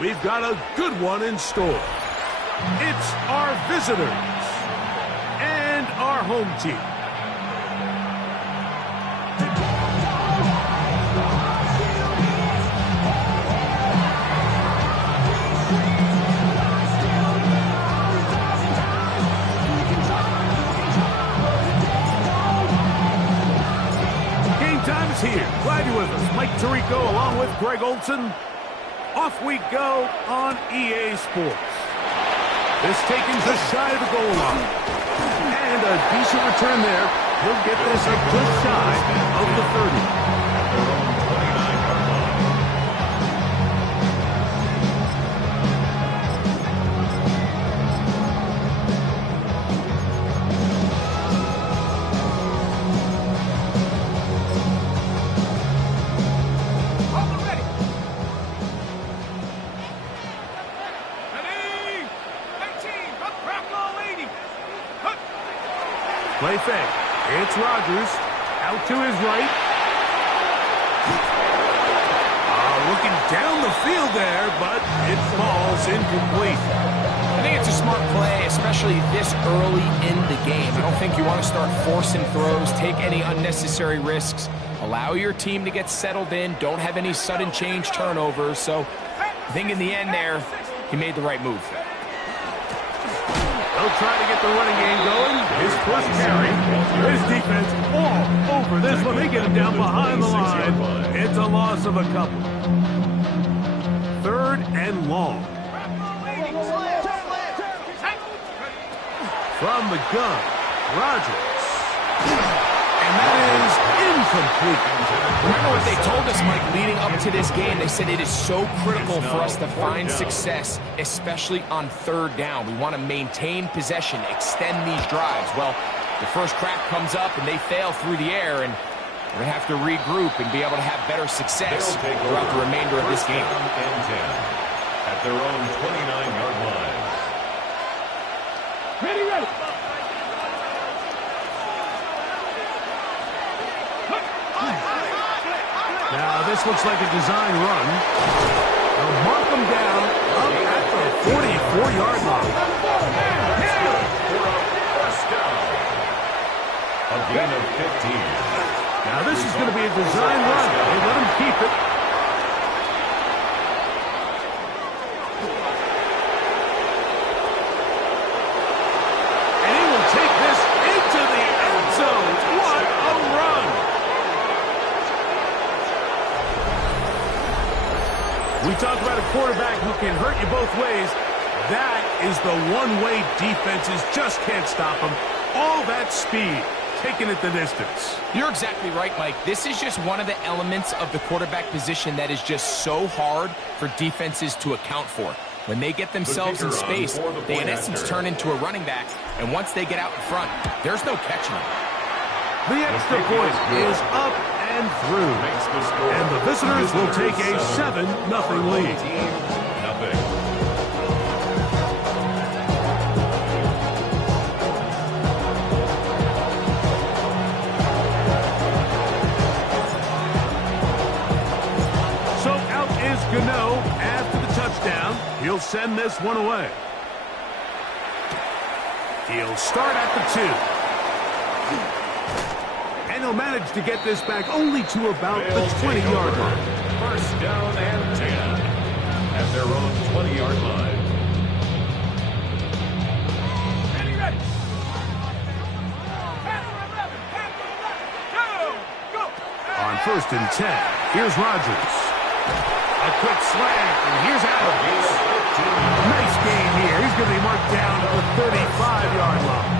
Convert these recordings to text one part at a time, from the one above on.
we've got a good one in store. It's our visitors and our home team. Game time is here. Glad you're with us. Mike Tirico along with Greg Olson. Off we go on EA Sports. This taking just shy of the goal line. And a decent return there. He'll get this up just shy of the 30. Play fake. It's Rodgers. Out to his right. Looking down the field there, but it falls incomplete. I think it's a smart play, especially this early in the game. I don't think you want to start forcing throws, take any unnecessary risks. Allow your team to get settled in. Don't have any sudden change turnovers. So I think in the end there, he made the right move. They'll try to get the running game going. His first carry. His defense all over this one. They get him down behind the line. It's a loss of a couple. 3rd and long. From the gun, Rodgers. And that is incomplete. Remember what they told us, Mike, leading up to this game. They said it is so critical for us to find success, especially on 3rd down. We want to maintain possession, extend these drives. Well, the first crack comes up and they fail through the air, and we're going to have to regroup and be able to have better success throughout the remainder of this game. At their own 29-yard line. Ready. Now, this looks like a design run. They'll mark them down up at the 44-yard line. A gain of 15. Now, this is going to be a design run. They let him keep it. And he will take this into the end zone. What a run! We talk about a quarterback who can hurt you both ways. That is the one-way defenses just can't stop him. All that speed, taking it the distance. You're exactly right, Mike. This is just one of the elements of the quarterback position that is just so hard for defenses to account for. When they get themselves in space, they in essence turn into a running back, and once they get out in front, there's no catching them. The extra point is up and through. And the visitors will take a 7-0 lead. So out is Gano after the touchdown. He'll send this one away. He'll start at the 2. And he'll manage to get this back only to about the 20-yard line. First down and 10 at their own 20-yard line. Ready. On 1st and 10, here's Rodgers. A quick slant, and here's Adams. Nice gain here. He's going to be marked down at the 35-yard line.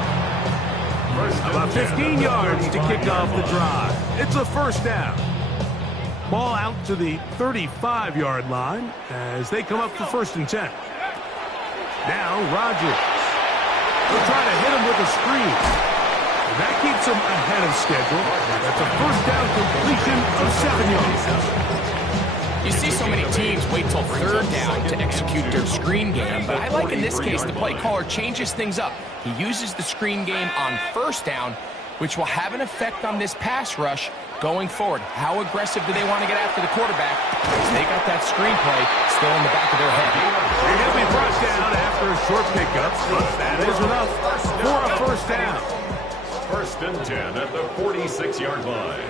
About 15 yards to kick off the drive. It's a first down. Ball out to the 35-yard line as they come up for 1st and 10. Now Rodgers. They'll try to hit him with a screen. That keeps him ahead of schedule. That's a first down completion of 7 yards. You see so many teams wait till 3rd down to execute their screen game, but I like in this case the play caller changes things up. He uses the screen game on 1st down which will have an effect on this pass rush going forward. How aggressive do they want to get after the quarterback? They got that screenplay still in the back of their head. He'll be brought down after a short pickup, but that is enough for a first down. 1st and 10 at the 46-yard line.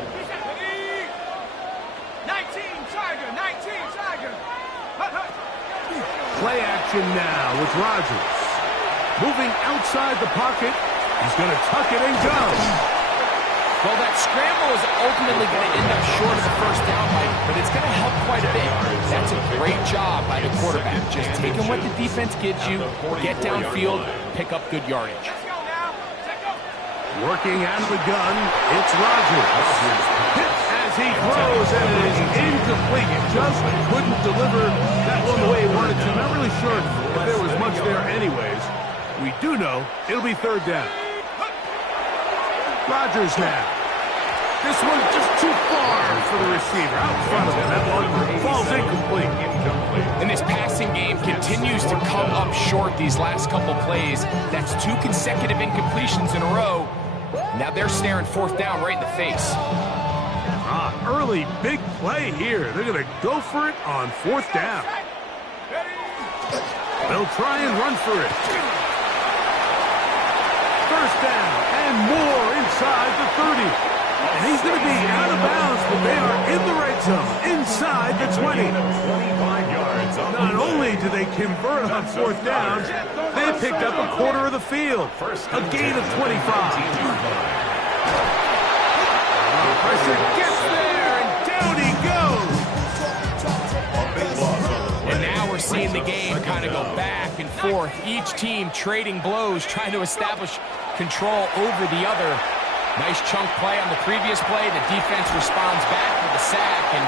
19 Tiger, 19 Tiger. Play action now with Rodgers. Moving outside the pocket. He's going to tuck it and go. Well, that scramble is ultimately going to end up short of the first down, Mike, but it's going to help quite a bit. That's a great job by the quarterback. Just taking what the defense gives you, get downfield, pick up good yardage. Working out of the gun, it's Rodgers. As he throws, and it is incomplete. Just couldn't deliver that one the way he wanted to. Not really sure if there was much there anyways. We do know it'll be 3rd down. Rodgers now. This one's just too far for the receiver. Out in front of him. That one falls incomplete. And this passing game continues to come up short these last couple plays. That's 2 consecutive incompletions in a row. Now they're staring 4th down right in the face. Early big play here. They're going to go for it on 4th down. They'll try and run for it. 1st down and more inside the 30. And he's going to be out of bounds, but they are in the red zone, inside the 20. Not only do they convert on 4th down, they picked up a quarter of the field. A gain of 25. Pressure gets there, and down he goes. And now we're seeing the game kind of go back and forth. Each team trading blows, trying to establish control over the other. Nice chunk play on the previous play. The defense responds back with a sack, and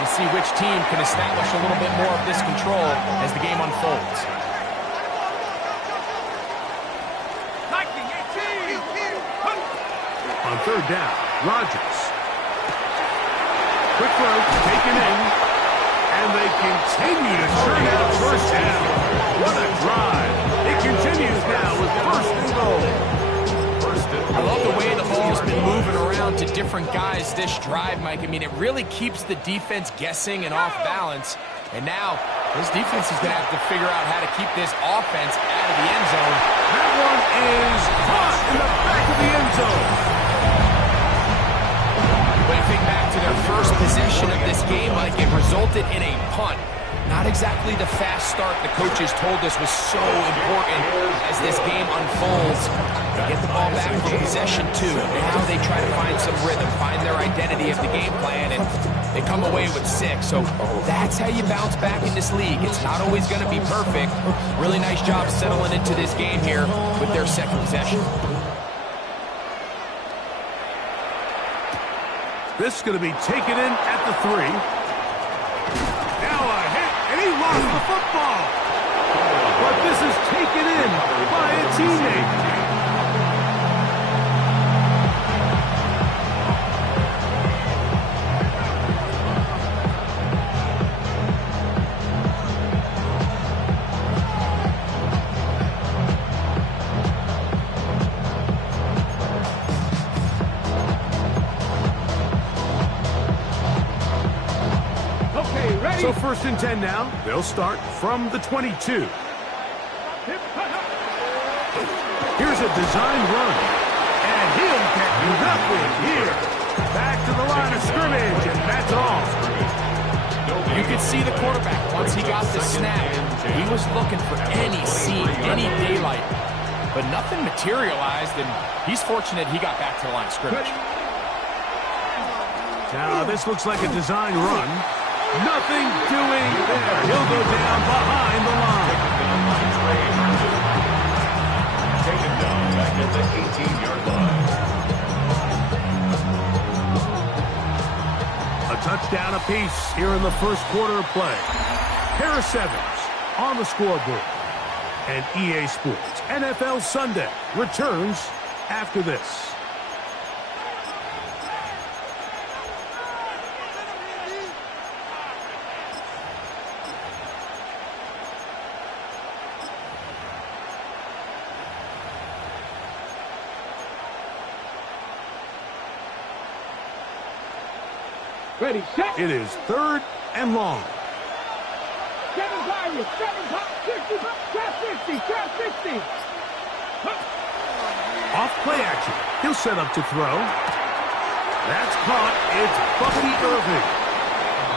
we'll see which team can establish a little bit more of this control as the game unfolds. On 3rd down, Rodgers. Quick throw, taken in, and they continue to churn out 1st down. What a drive. It continues now with 1st and goal. I love the way the ball's been moving around to different guys this drive, Mike. I mean, it really keeps the defense guessing and off balance. And now, this defense is going to have to figure out how to keep this offense out of the end zone. That one is caught in the back of the end zone. When I think back to their first possession of this game, Mike, it resulted in a punt. Not exactly the fast start the coaches told us was so important as this game unfolds. They get the ball back from possession 2. Now they try to find some rhythm, find their identity of the game plan, and they come away with 6. So that's how you bounce back in this league. It's not always going to be perfect. Really nice job settling into this game here with their 2nd possession. This is going to be taken in at the 3. Now a hit, and he lost the football. But this is taken in by a teammate. So 1st and 10 now. They'll start from the 22. Here's a design run. And he'll get nothing here. Back to the line of scrimmage, and that's all. You could see the quarterback, once he got the snap, he was looking for any seam, any daylight. But nothing materialized, and he's fortunate he got back to the line of scrimmage. Now this looks like a design run. Nothing doing there. He'll go down behind the line. Taken down back at the 18-yard line. A touchdown apiece here in the first quarter of play. Harris Evans on the scoreboard. And EA Sports NFL Sunday returns after this. Ready, set. It is 3rd and long. 7 targets, 60, trap 60, trap 60. Off play action. He'll set up to throw. That's caught. It's Bucky Irving.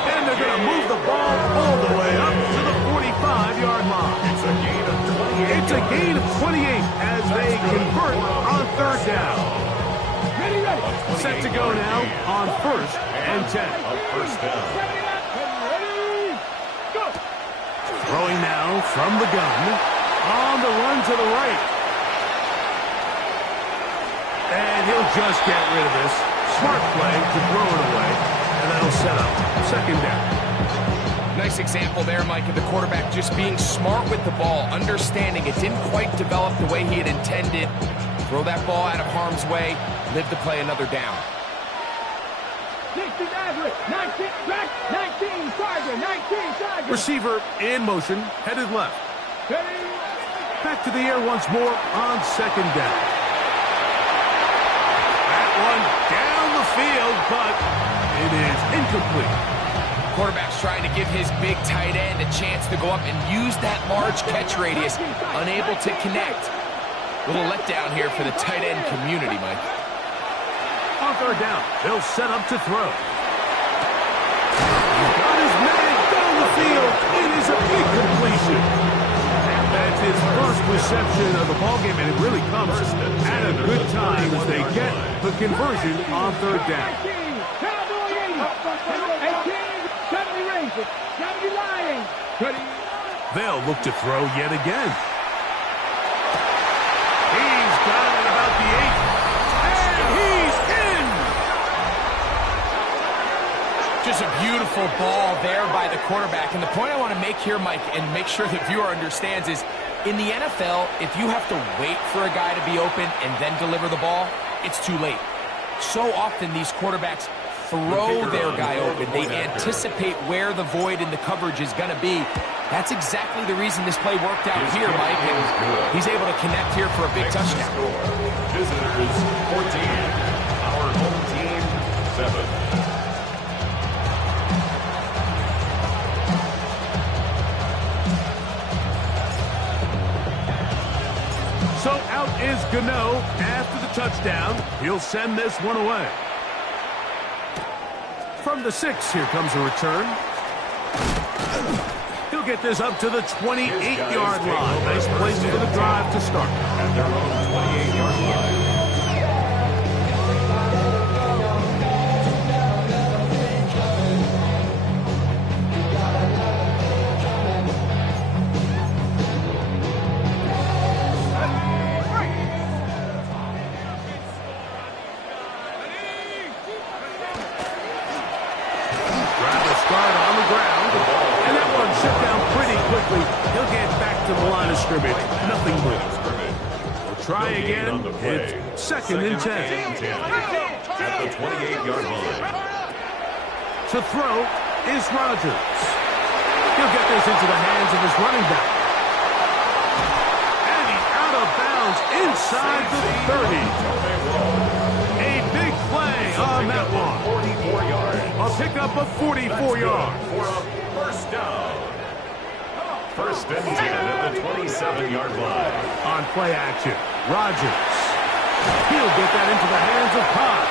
And they're going to move the ball all the way up to the 45-yard line. It's a gain of 28 as they convert on 3rd down. Ready, ready. Set to go now on 1st and 10. First down. Ready, go. Throwing now from the gun. On the run to the right. And he'll just get rid of this. Smart play to throw it away. And that'll set up 2nd down. Nice example there, Mike, of the quarterback just being smart with the ball, understanding it didn't quite develop the way he had intended. Throw that ball out of harm's way, live to play another down. 60 average, 19, track, 19, target, 19, target. Receiver in motion, headed left. Ready, Back to the air once more on 2nd down. That one down the field, but it is incomplete. Quarterback's trying to give his big tight end a chance to go up and use that large catch radius, unable to connect. Little letdown here for the tight end community, Mike. On 3rd down, they'll set up to throw. He's got his man down the field. It is a big completion. That's his first reception of the ballgame, and it really comes at a good time as they get the conversion on 3rd down. 19, cowboy 80, 18, 70 Rangers, 70 Lions. Ready, They'll look to throw yet again. He's got it about the 8. And he's in! Just a beautiful ball there by the quarterback. And the point I want to make here, Mike, and make sure the viewer understands is, in the NFL, if you have to wait for a guy to be open and then deliver the ball, it's too late. So often these quarterbacks throw their guy open. They anticipate where the void in the coverage is going to be. That's exactly the reason this play worked out here, Mike, and he's able to connect here for a big touchdown. Visitors 14, our home team 7. So out is Gano after the touchdown. He'll send this one away. From the 6, here comes a return. He'll get this up to the 28-yard line. Nice place for the drive to start. At their own 28-yard line. He'll get back to the line of scrimmage. Nothing moves. We'll try again. It's 2nd and 10. At the 28-yard line. To throw is Rodgers. He'll get this into the hands of his running back. And he's out of bounds inside the 30. A big play on that one. 44 yards. A pickup of 44 yards. For a first down. 1st and 10 at the 27-yard line. On play action, Rodgers. He'll get that into the hands of Cobb.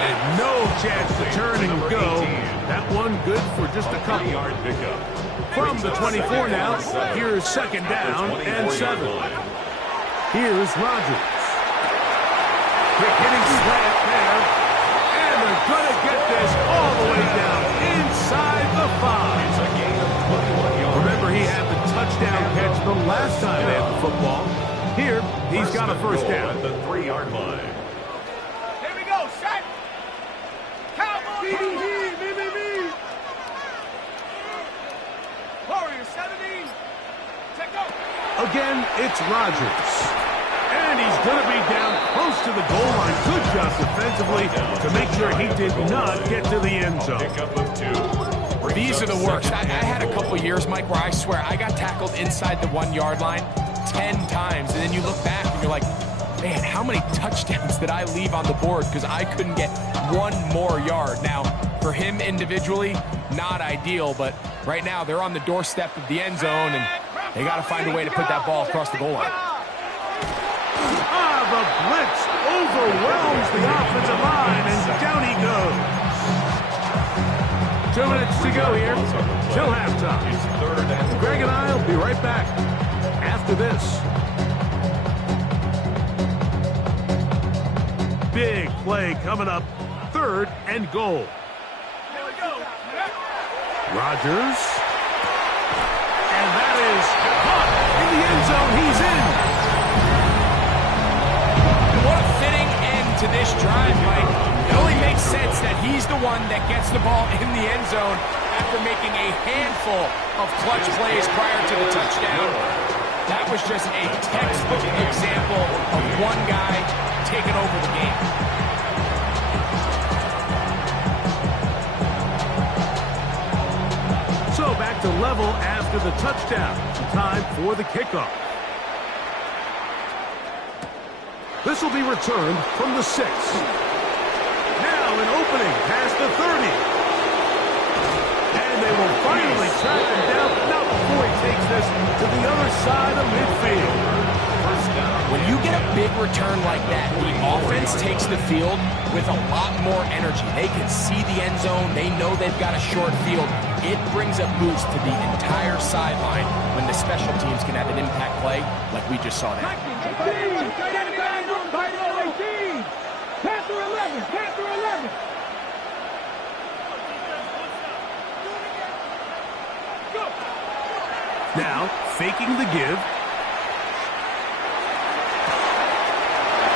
And no chance to turn and go. That one good for just a couple. 3-yard pickup. From the 24 now, here's 2nd down and 7. Here's Rodgers. Quick hitting slant there. And they're going to get this all the way down inside the 5. It's a gain of 21 yards. Remember, he had the touchdown catch the last time they had the football. Here, he's got a first down. At the 3-yard line. here we go, set. Cowboy 80, Warriors 70, check go. Again, it's Rodgers. And he's going to be down close to the goal line. Good job defensively to make sure he did not get to the end zone. Pickup of 2. These are the worst. I had a couple years, Mike, where I swear I got tackled inside the 1-yard line 10 times. And then you look back and you're like, Man, how many touchdowns did I leave on the board because I couldn't get one more yard? Now, for him individually, not ideal, but right now they're on the doorstep of the end zone, and they got to find a way to put that ball across the goal line. The blitz overwhelms the offensive line, and down he goes. 2 minutes to go here till halftime. Greg and I will be right back after this. Big play coming up. 3rd and goal. Rodgers. And that is caught in the end zone. He's in. And what a fitting end to this drive, Mike. It only makes sense that he's the one that gets the ball in the end zone after making a handful of clutch plays prior to the touchdown. That was just a textbook example of one guy taking over the game. So back to level after the touchdown. Time for the kickoff. This will be returned from the 6. Now an opening past the 30. And they will finally track him down, not before he takes this to the other side of midfield. When you get a big return like that, the offense takes the field with a lot more energy. They can see the end zone. They know they've got a short field. It brings a boost to the entire sideline when the special teams can have an impact play like we just saw there. Panther 11, Panther 11. Now, faking the give.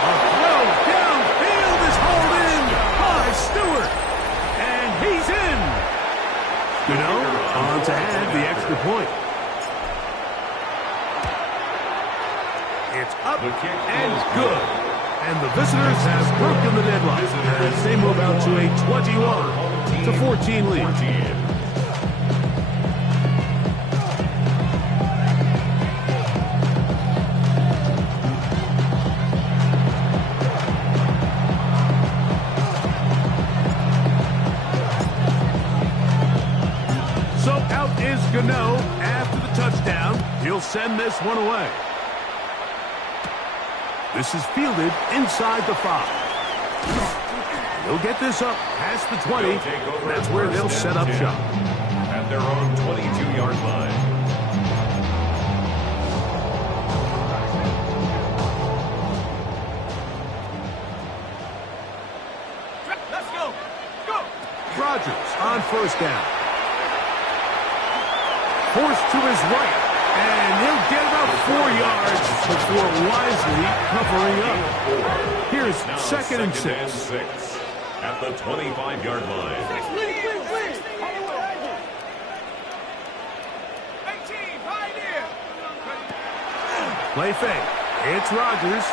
A throw downfield is hauled in by Stewart. And he's in. On to add the extra point. It's up and good. And the visitors have broken the deadlock as they move out to a 21-14 lead. So out is Gano after the touchdown. He'll send this one away. This is fielded inside the 5. They'll get this up past the 20. That's where they'll set up shop. At their own 22-yard line. Let's go. Go. Rodgers on first down. Forced to his right. And he'll get about 4 yards before wisely covering up. Here's Now second and 6. At the 25-yard line. Play fake. It's Rodgers.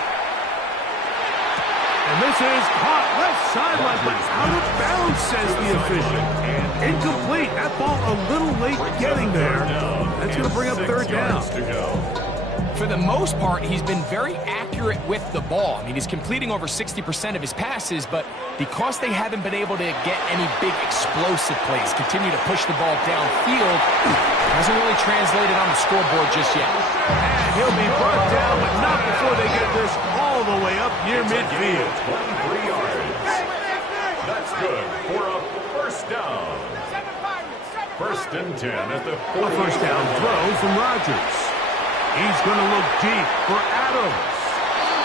And this is caught left sideline, but out of bounds, says the official. Incomplete. That ball a little late getting there. That's going to bring up 3rd down. For the most part, he's been very accurate with the ball. I mean, he's completing over 60% of his passes, but because they haven't been able to get any big explosive plays, continue to push the ball downfield, hasn't really translated on the scoreboard just yet. And he'll be brought down, but not before they get this all the way up near midfield. 23 yards. That's good for a first down. 1st and 10 at the 40. A first down throw from Rodgers. He's going to look deep for Adams.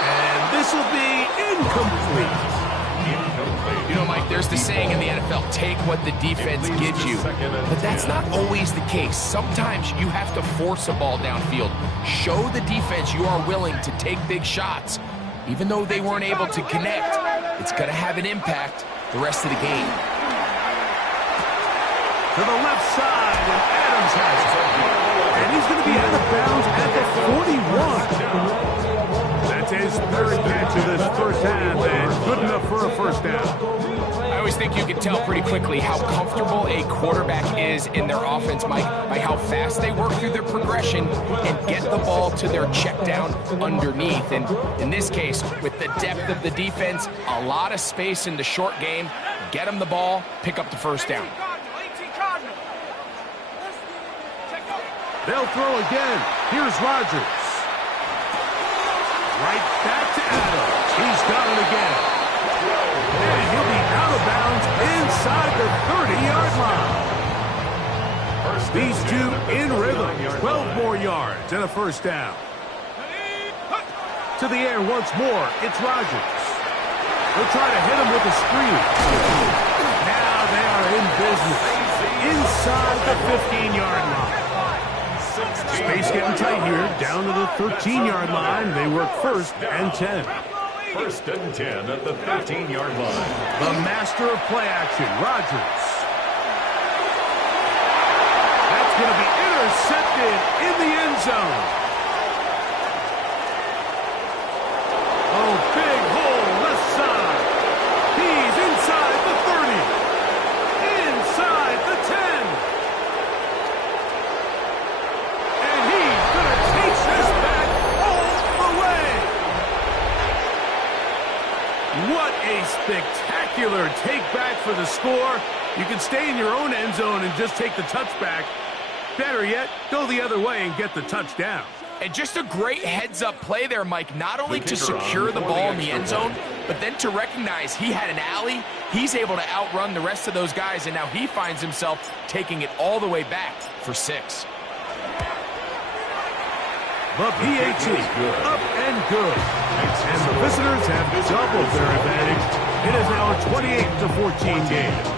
And this will be incomplete. You know, Mike, there's the saying in the NFL, take what the defense gives you. But that's not always the case. Sometimes you have to force a ball downfield. Show the defense you are willing to take big shots. Even though they weren't able to connect, it's going to have an impact the rest of the game. To the left side, and Adams has it. And he's going to be out of bounds at the 41. That's his 3rd catch of this first half, and good enough for a first down. I always just think you can tell pretty quickly how comfortable a quarterback is in their offense, Mike, by how fast they work through their progression and get the ball to their check down underneath. And in this case, with the depth of the defense, a lot of space in the short game, get them the ball, pick up the first down. They'll throw again. Here's Rodgers. Right back to Adams. He's got it again. And he'll be out of bounds inside the 30-yard line. These two in rhythm. 12 more yards and a first down. To the air once more. It's Rodgers. They'll try to hit him with a screen. Now they are in business. Inside the 15-yard line. Space getting tight here. Down to the 13-yard line. They work 1st and 10. 1st and 10 at the 13-yard line. The master of play action, Rodgers. That's going to be intercepted in the end zone. Oh, big hole left side. He's inside the 30. Inside the 10. And he's going to take this back all the way. What a spectacular take back for the score. You can stay in your own end zone and just take the touchback. Better yet, go the other way and get the touchdown. And just a great heads-up play there, Mike, not only to secure the ball in the end zone, but then to recognize he had an alley. He's able to outrun the rest of those guys, and now he finds himself taking it all the way back for 6. The PAT, up and good. And the visitors have doubled their advantage. It is now a 28-14 game.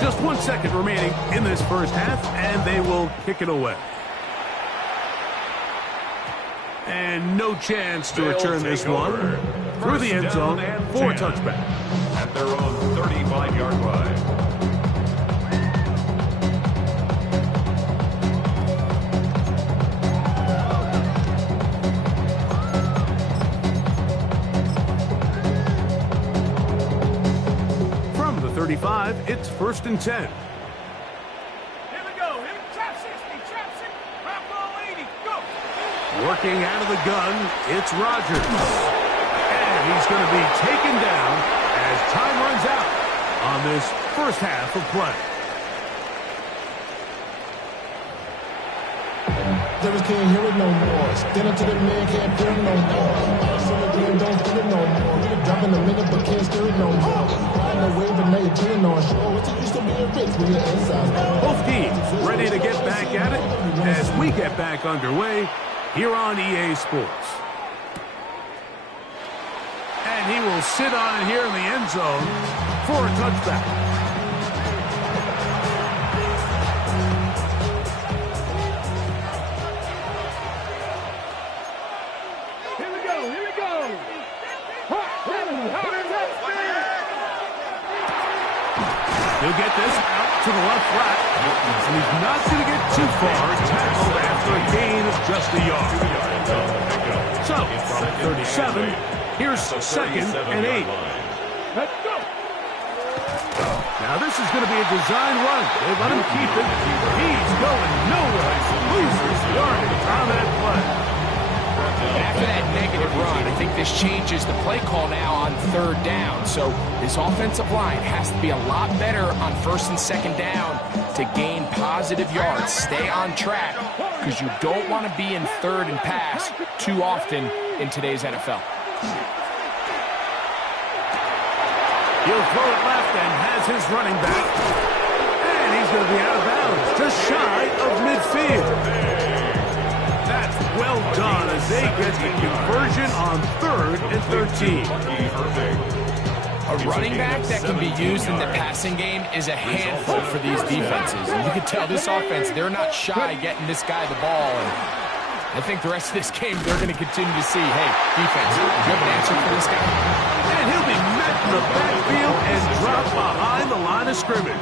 Just 1 second remaining in this first half, and they will kick it away. And no chance to return this one. Through the end zone for a touchback. At their own 35-yard line. From the 35, it's 1st and 10. Here we go. Here, trap 60, trap 60, trap ball 80, go. Working out of the gun, it's Rodgers. And he's going to be taken down as time runs out on this first half of play. Devils can't hear it no more. Stand up to the man, can't feel it no more. Some of them don't feel it no more. Really drop in a minute, but can't steer it no more. Riding the wave, but now you're chilling on shore. What's it used to be a race when you're inside? Both teams ready to get back at it as we get back underway here on EA Sports. And he will sit on it here in the end zone for a touchback. Here we go, here we go. He'll get this out to the left flat. And he's not going to get too far. Tackled after a gain of just a yard. So, from 37, here's 2nd and 8. Let's go. Now this is going to be a design run. They let him keep it. He's going nowhere. Loses yardage on that play. And after that negative run, I think this changes the play call now on 3rd down. So this offensive line has to be a lot better on 1st and 2nd down to gain positive yards. Stay on track because you don't want to be in 3rd and pass too often in today's NFL. He'll throw it left and has his running back. And he's going to be out of bounds, just shy of midfield. That's well done as they get the conversion on 3rd and 13. A running back that can be used in the passing game is a handful for these defenses. And you can tell this offense, they're not shy getting this guy the ball. And I think the rest of this game, they're going to continue to see, hey, defense, do you have an answer for this guy? And he'll be met in the backfield and dropped behind the line of scrimmage.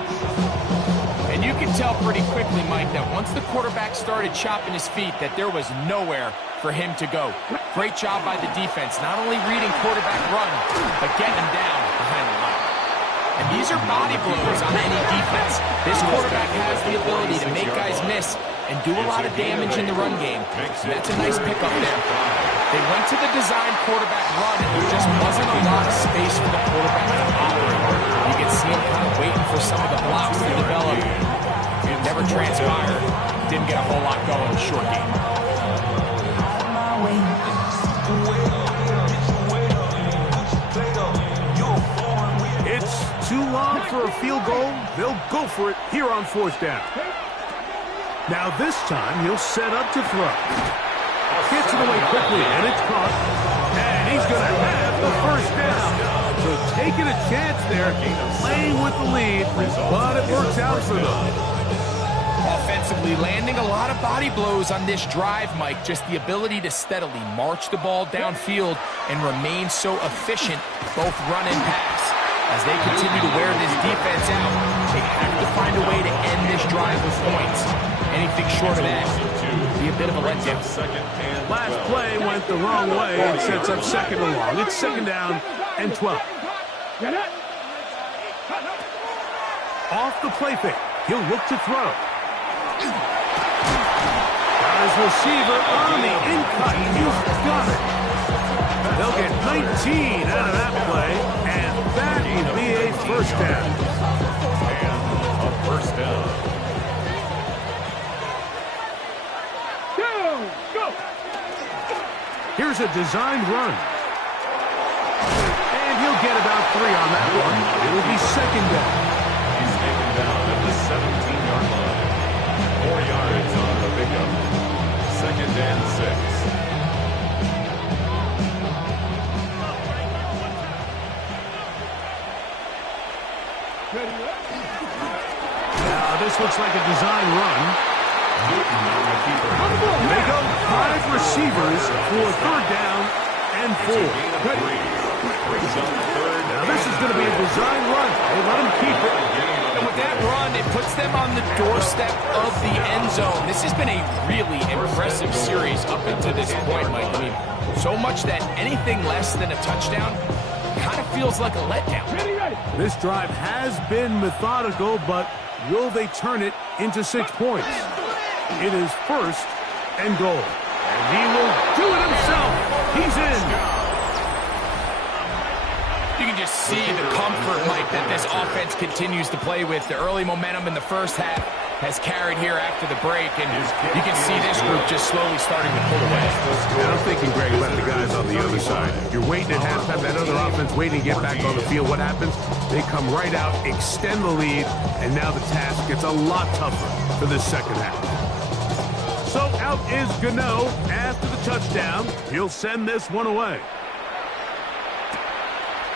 And you can tell pretty quickly, Mike, that once the quarterback started chopping his feet, that there was nowhere for him to go. Great job by the defense, not only reading quarterback run, but getting him down behind the line. And these are body blows on any defense. This quarterback has the ability to make guys miss and do a lot of damage in the run game. And that's a nice pickup there. They went to the design quarterback run, and there just wasn't a lot of space for the quarterback to operate. You can see him kind of waiting for some of the blocks to develop. It never transpired. Didn't get a whole lot going in the short game. It's too long for a field goal. They'll go for it here on 4th down. Now this time he'll set up to throw. Gets it away quickly, and it's caught. And he's going to have the 1st down. So taking a chance there, playing with the lead, but it works out for them. Offensively, landing a lot of body blows on this drive, Mike. Just the ability to steadily march the ball downfield and remain so efficient, both run and pass. As they continue to wear this defense out, they have to find a way to end this drive with points. Anything short of that would be a bit of a letdown. Last play went the wrong way and sets up 2nd and long. It's 2nd down and 12. Off the play fake, he'll look to throw. Got his receiver on the in-cut. He's got it. They'll get 19 out of that play, and that will be a 1st down. And a 1st down. Go! Here's a designed run. And he'll get about 3 on that one. It'll be 2nd down. He's taken down at the 17-yard line. 4 yards on the pickup. 2nd and 6. Now this looks like a design run. They go 5 receivers for 3rd down and 4. Now this is going to be a design run. They let him keep it. And with that run, it puts them on the doorstep of the end zone. This has been a really impressive series up until this point, Mike. I mean, so much that anything less than a touchdown kind of feels like a letdown. This drive has been methodical, but will they turn it into 6 points? It is 1st and goal. And he will do it himself. He's in. You can just see the comfort, Mike, that this offense continues to play with. The early momentum in the 1st half has carried here after the break, and you can see this group just slowly starting to pull away. And I'm thinking, Greg, about the guys on the other side. You're waiting at halftime, that other offense waiting to get back on the field. What happens? They come right out, extend the lead, and now the task gets a lot tougher for this 2nd half. So out is Gano after the touchdown. He'll send this one away.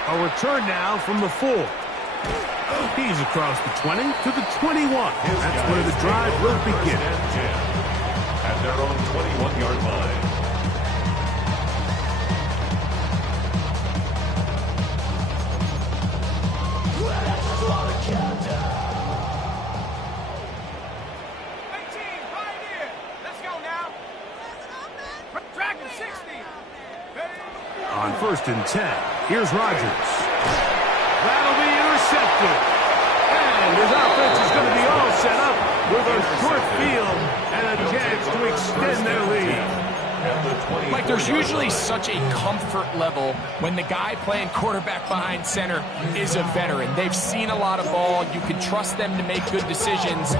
A return now from the 4. He's across the 20 to the 21. That's where the drive will begin. At their own 21-yard line. On 1st and 10, here's Rodgers. That'll be intercepted. And his offense is going to be all set up with a short field and a chance to extend their lead. Mike, there's usually such a comfort level when the guy playing quarterback behind center is a veteran. They've seen a lot of ball. You can trust them to make good decisions.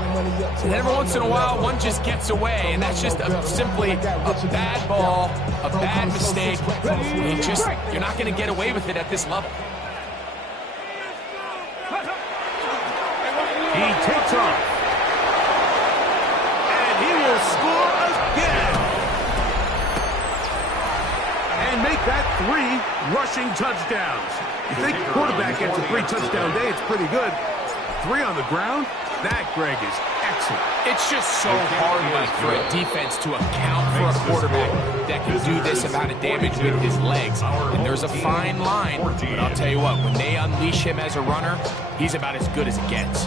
And every once in a while, one just gets away, and that's just simply a bad ball, a bad mistake. You're not going to get away with it at this level. He takes off. And he will score again. And make that 3 rushing touchdowns. You think quarterback gets a 3-touchdown day, it's pretty good. 3 on the ground? That, Greg, is excellent. It's just so hard, Mike, for a defense to account for a quarterback that can do this amount of damage with his legs. And there's a fine line, but I'll tell you what, when they unleash him as a runner, he's about as good as it gets.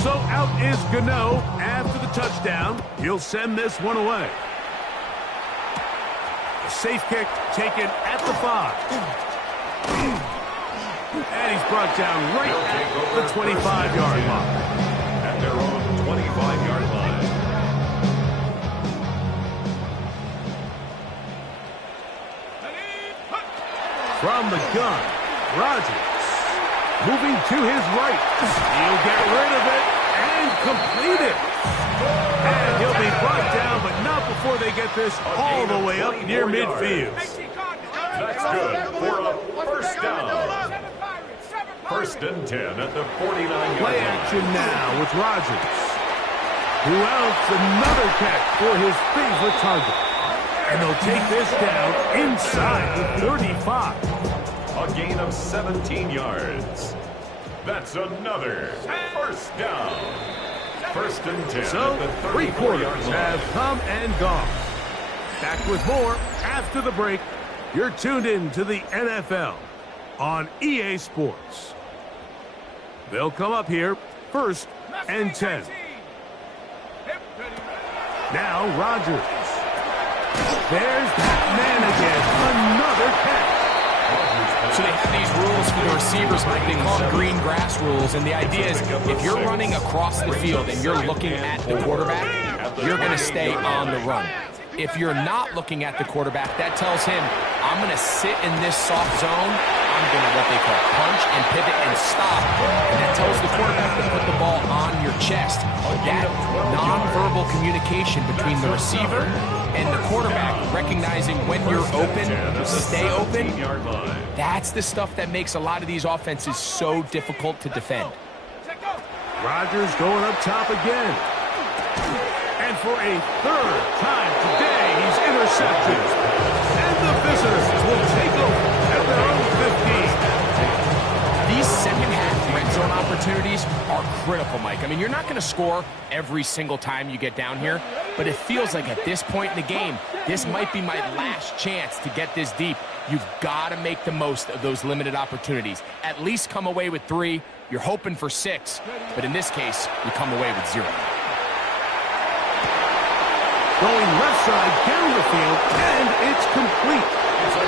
So out is Gano after the touchdown. He'll send this one away. A safe kick taken at the 5. And he's brought down right at the 25-yard line. At their own 25-yard line. From the gun, Rodgers. Moving to his right. He'll get rid of it and complete it. And he'll be brought down, but not before they get this all the way up near midfield. That's good for a first down. 1st and 10 at the 49-yard Play line. action now with Rodgers. Who else? Another catch for his favorite target. And they'll take this down inside the 35. A gain of 17 yards. That's another first down. 1st and 10 So, at the 3 quarters 34-yard line. have come and gone. Back with more after the break. You're tuned in to the NFL on EA Sports. They'll come up here 1st and 10. Now Rodgers. There's that man again. Another catch. So they have these rules for the receivers, Mike. They call them green grass rules. And the idea is if you're running across the field and you're looking at the quarterback, you're going to stay on the run. If you're not looking at the quarterback, that tells him, I'm going to sit in this soft zone. I'm going to what they call punch and pivot and stop. And that tells the quarterback to put the ball on your chest. That nonverbal communication between the receiver and the quarterback, recognizing when you're open, stay open, that's the stuff that makes a lot of these offenses so difficult to defend. Rodgers going up top again. And for a 3rd time today, he's intercepted. And the visitors will take over at their own 15. These second-half red zone opportunities are critical, Mike. I mean, you're not going to score every single time you get down here, but it feels like at this point in the game, this might be my last chance to get this deep. You've got to make the most of those limited opportunities. At least come away with 3. You're hoping for 6, but in this case, you come away with 0. Going left side down the field, and it's complete.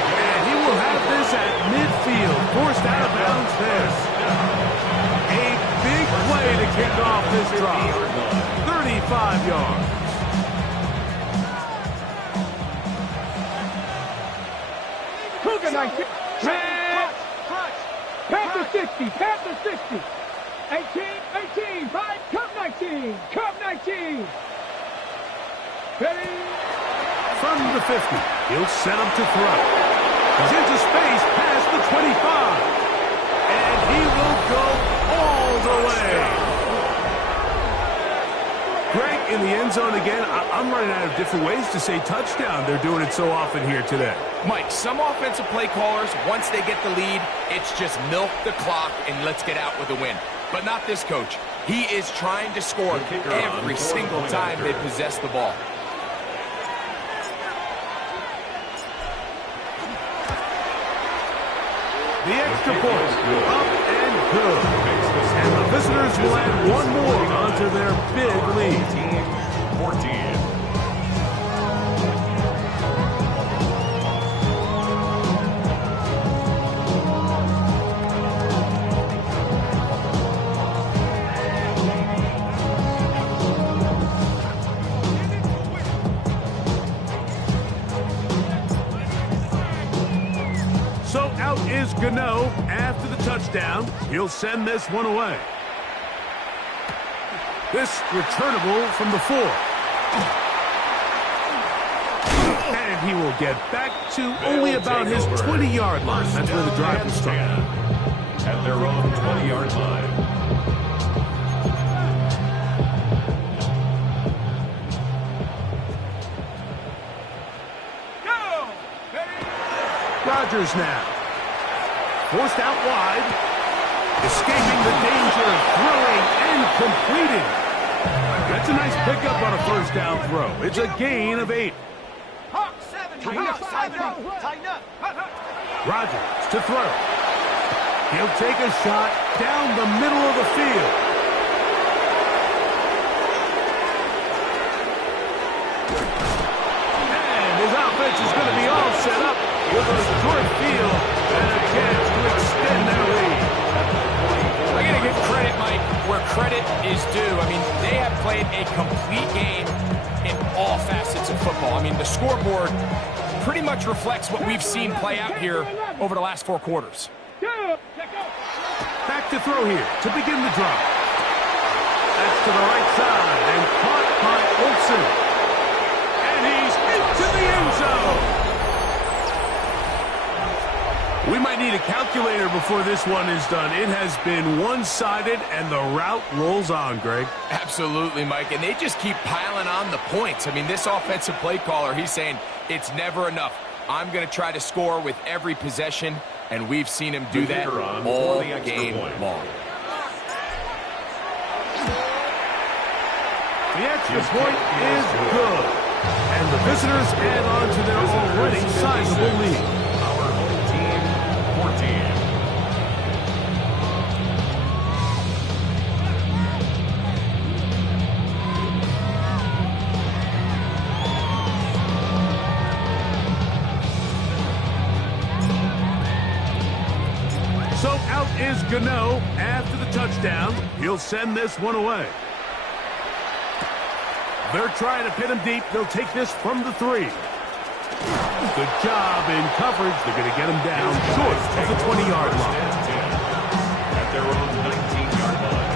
And he will have this at midfield, forced out of bounds there. A big play to kick off this drive. 35 yards. Cougar 19. Panther 60. Panther 60. 18. 5. Cup 19. Cup 19. Ready? From the 50, he'll set him to throw. He's into space past the 25. And he will go all the way. Greg, in the end zone again. I'm running out of different ways to say touchdown. They're doing it so often here today. Mike, some offensive play callers, once they get the lead, it's just milk the clock and let's get out with a win. But not this coach. He is trying to score every single time they possess the ball. The extra point, up and good. And the visitors will add one more onto their big lead. 14. So out is Gano after the touchdown. He'll send this one away. This returnable from the 4. And he will get back to only about his 20-yard line. That's where the drive will start. At their own 20-yard line. Rodgers now. forced out wide. Escaping the danger, throwing, and completing. That's a nice pickup on a first down throw. It's a gain of 8. Tighten up. Rodgers to throw. He'll take a shot down the middle of the field. And his offense is going to be all set up with a short field and a chance to extend their lead. I'm going to give credit, Mike, where credit is due. I mean, they have played a complete game in all facets of football. I mean, the scoreboard pretty much reflects what we've seen play out here over the last 4 quarters. Back to throw here to begin the drive. That's to the right side and caught by Olsen. And he's into the end zone. We might need a calculator before this one is done. It has been one-sided, and the route rolls on, Greg. Absolutely, Mike, and they just keep piling on the points. I mean, this offensive play caller, he's saying it's never enough. I'm going to try to score with every possession, and we've seen him do that all game long. The extra point is good, and the visitors add on to their already sizable lead. Our home team, 14. So out is Gano after the touchdown. He'll send this one away. They're trying to pin him deep. They'll take this from the 3. Good job in coverage. They're going to get him down short of the 20-yard line. At their own 19-yard line.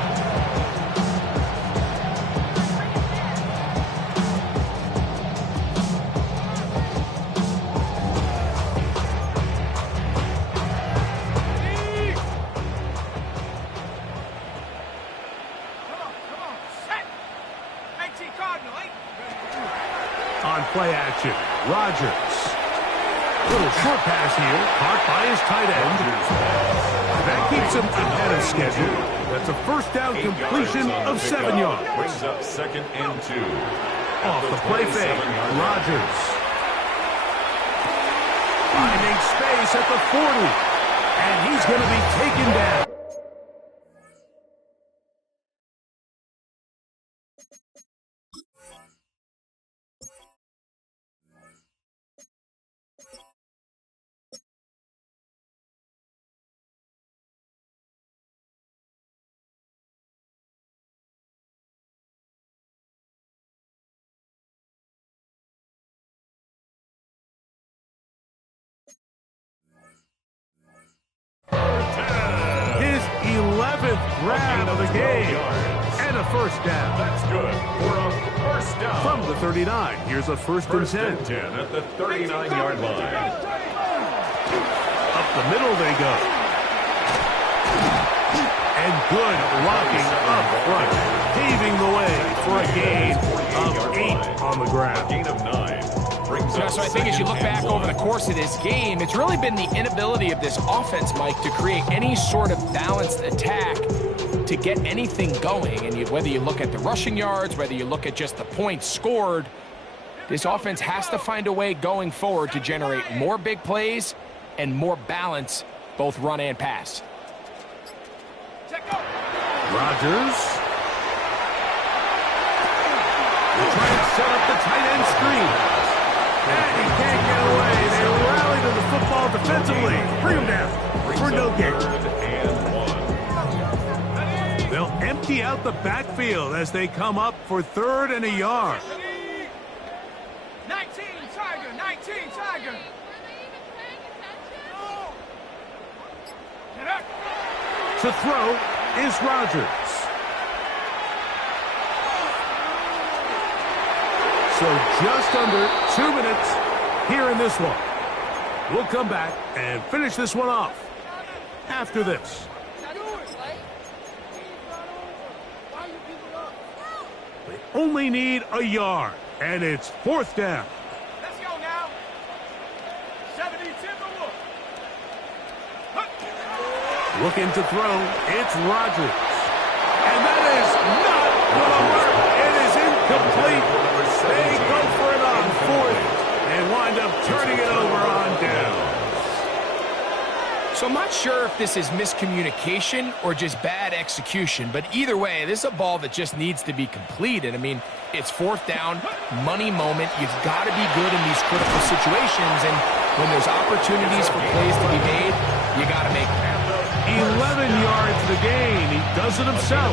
On play action, Rodgers. Little short pass here, caught by his tight end. That keeps him ahead of schedule. That's a first down completion of 7 yards. Brings up 2nd and 2. Off the play fake, Rodgers. Finding space at the 40. And he's going to be taken down. His 11th grab of the game. And a first down. That's good for a first down. From the 39, here's a first and 10. 10 at the 39-yard line. Up the middle they go. And good blocking up front, paving the way for a gain of 8 on the ground. Gain of 9. So I think as you look back over the course of this game, it's really been the inability of this offense, Mike, to create any sort of balanced attack to get anything going. And whether you look at the rushing yards, whether you look at just the points scored, this offense has to find a way going forward to generate more big plays and more balance, both run and pass. Rodgers. They'll try and set up the tight end screen. And he can't get away. They rally to the football defensively. Bring him down for no gain. They'll empty out the backfield as they come up for 3rd and a yard. 19 Tiger. To throw is Rodgers. So just under 2 minutes here in this one. We'll come back and finish this one off after this. They only need a yard, and it's 4th down. Let's go now. 70 Timberwolves. Looking to throw, it's Rodgers. And that is not going to work. It is incomplete. They go for it on fourth and wind up turning it over on down. So I'm not sure if this is miscommunication or just bad execution, but either way, this is a ball that just needs to be completed. I mean, it's fourth down, money moment. You've got to be good in these critical situations, and when there's opportunities for plays to be made, you got to make them. 11 yards to the gain. He does it himself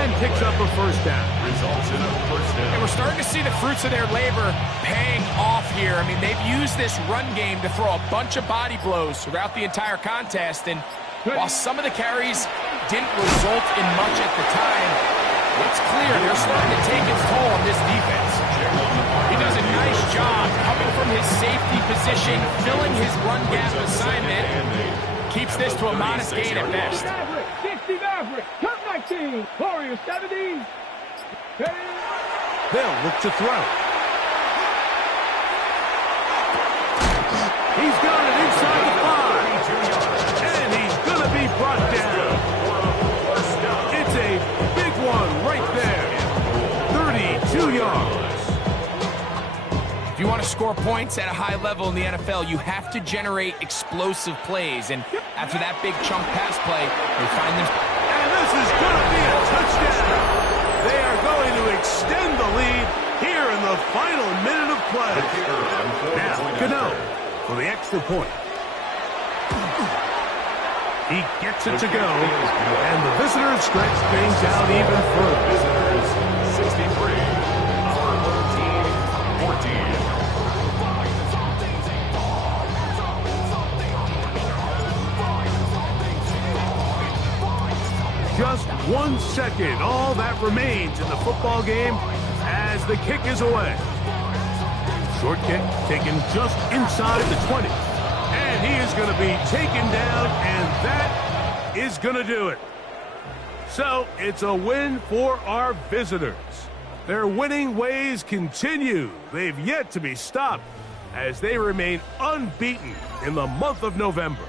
and picks up a first down. Results in a first down. And we're starting to see the fruits of their labor paying off here. I mean, they've used this run game to throw a bunch of body blows throughout the entire contest. And while some of the carries didn't result in much at the time, it's clear they're starting to take its toll on this defense. He does a nice job coming from his safety position, filling his run gap assignment. Keeps this to a modest gain at best. 60 Maverick, Cup 19, Warriors 70. They'll look to throw. He's got it inside the 5. And he's going to be brought down. It's a big one right there. 32 yards. If you want to score points at a high level in the NFL, you have to generate explosive plays. And after that big chunk pass play, they find them. And this is going to be a touchdown. They are going to extend the lead here in the final minute of play. Now, Cano for the extra point. He gets it to go, and the visitors stretch things out even further. Visitors 63, our home team 14. Just 1 second, all that remains in the football game as the kick is away. Short kick taken just inside the 20. And he is going to be taken down, and that is going to do it. So it's a win for our visitors. Their winning ways continue. They've yet to be stopped as they remain unbeaten in the month of November.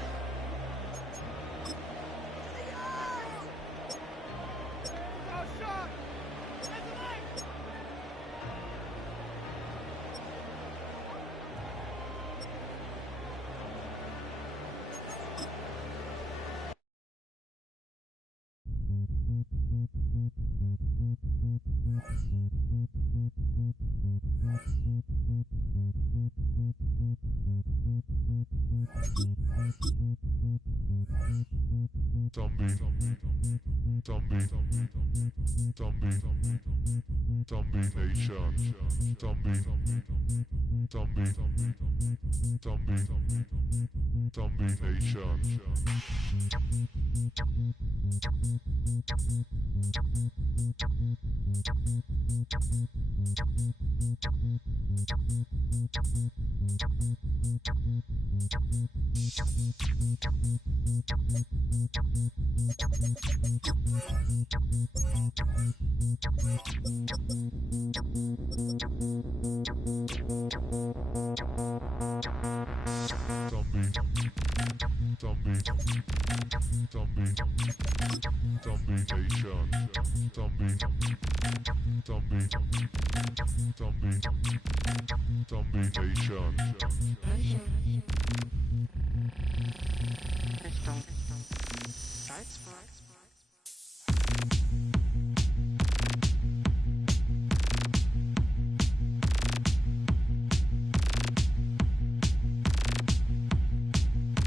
Right.